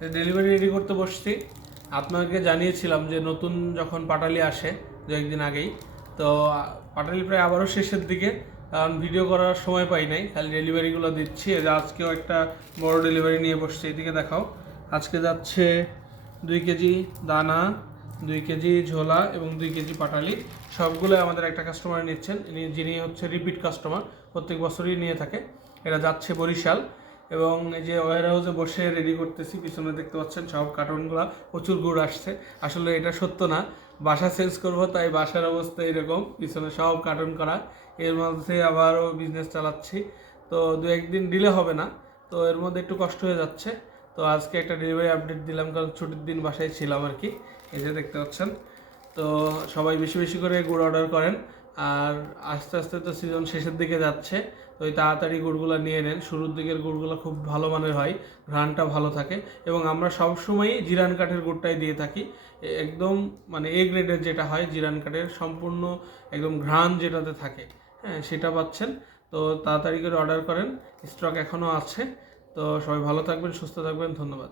Delivery ready করতে বসছি। আপনাকে জানিয়েছিলাম যে নতুন যখন পাটালি আসে দু একদিন আগেই, তো পাটালি প্রায় আবারও শেষের দিকে, কারণ ভিডিও করার সময় পাই নাই, খালি ডেলিভারিগুলো দিচ্ছি। এই যে আজকেও একটা বড় ডেলিভারি নিয়ে বসছি, এদিকে দেখাও। আজকে যাচ্ছে 2 কেজি দানা, 2 কেজি ঝোলা এবং 2 কেজি পাটালি। সবগুলো আমাদের একটা কাস্টমার নিচ্ছেন, যিনি হচ্ছে রিপিট কাস্টমার, প্রত্যেক বছরই নিয়ে থাকে। এটা যাচ্ছে বরিশাল। এবং এই যে ওয়্যার হাউসে বসে রেডি করতেছি, পিছনে দেখতে পাচ্ছেন সব কার্টুনগুলো, প্রচুর গুড় আসছে। আসলে এটা সত্য না, বাসা চেঞ্জ করব, তাই বাসার অবস্থা এরকম, পিছনে সব কার্টুন করা। এর মধ্যে আবারও বিজনেস চালাচ্ছি, তো 2-1 দিন ডিলে হবে না, তো এর মধ্যে একটু কষ্ট হয়ে যাচ্ছে। তো আজকে একটা ডেলিভারি আপডেট দিলাম, কারণ ছুটির দিন বাসায় ছিলাম আর কি। এই যে দেখতে পাচ্ছেন। তো সবাই বেশি বেশি করে গুড় অর্ডার করেন, আর আস্তে আস্তে তো সিজন শেষের দিকে যাচ্ছে, তো ওই তাড়াতাড়ি গুড়গুলো নিয়ে নেন। শুরুর দিকের গুড়গুলো খুব ভালো মানের হয়, ঘ্রাণটা ভালো থাকে, এবং আমরা সবসময়ই জিরান কাঠের গুড়টাই দিয়ে থাকি। একদম মানে এ গ্রেডের যেটা হয় জিরান কাঠের, সম্পূর্ণ একদম ঘ্রাণ যেটাতে থাকে, হ্যাঁ সেটা পাচ্ছেন। তো তাড়াতাড়ি করে অর্ডার করেন, স্টক এখনও আছে। তো সবাই ভালো থাকবেন, সুস্থ থাকবেন, ধন্যবাদ।